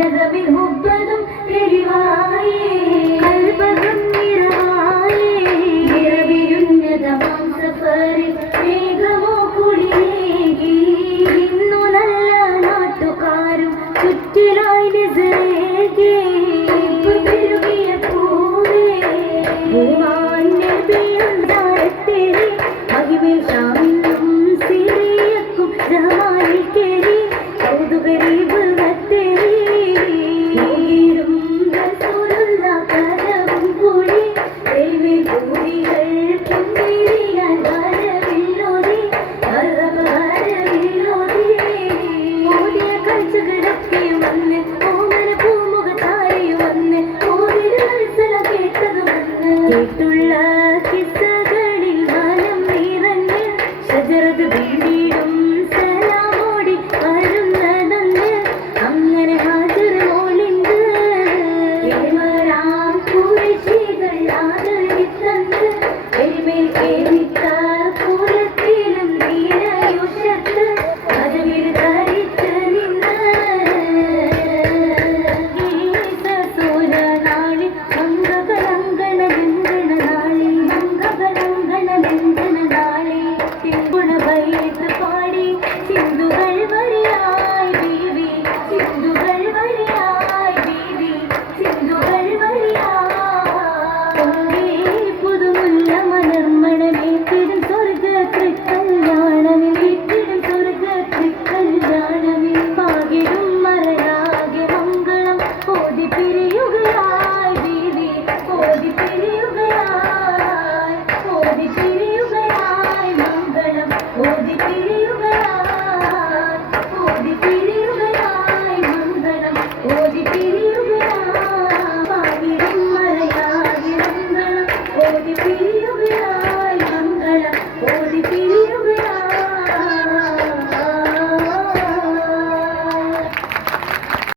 ഹുബ്ബതും തെളിവായി കൽബകം നിറവായി നിറവിരുന്നതമാം സഫറിൽ മേഘമോ കുളിരേകി ഇന്നു നല്ല നാട്ടുകാരും ചുറ്റിലായി നിസരേകി പെരുകിയ പൂവേ ഭൂമാൻ നബിയും ജാരത്തേരി മഹിമേ ഷാമിലും സിറിയക്കും ജമാലിൽ കേറി കൗതുകരീബ് കേട്ടുള്ള കിസ്സകളിൽ മനം നിറഞ്ഞ് ഷജറത് വീണ്ടും സലാമോടി വരുന്നതന്ന് അങ്ങനെ ഹാജർ മോളിണ്ട് കേമറാം കുരിശികൾ ആദരിത്തന്ന് എരിമേൽ കേറിത്ത പൂരത്തിലും വീരയുഷത്ത് പദവിൽ ധരിച്ച് നിന്ന് സൂരനാളിൽ പാടി ചിന്തുകൾ വരിയായി ബീവി ചിന്തുകൾ വരിയായി ബീവി ചിന്തുകൾ വരിയായി പുതുമുല്ല മനർമ്മണമേറ്റിടും സ്വർഗത്തിൽ കല്യാണമേറ്റിടും സ്വർഗത്തിൽ കല്യാണമേ പാകിടും മറയാകെ മംഗളം ഓതി പിരിയുകയായി ബീവി ഓതി പിരിയുകയായി ഓതി പിരിയുകയായി മംഗളം ഓതി പിരിയുകയായി മംഗളം ഓതി പിരി